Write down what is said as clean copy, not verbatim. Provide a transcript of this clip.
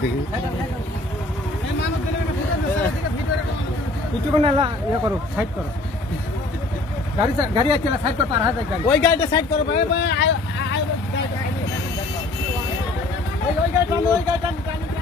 देखिए इटू को नाला ये करो साइड करो गाड़ी चला साइड कर पार है गाड़ी वही गाड़ी साइड करो भाई वही गाड़ी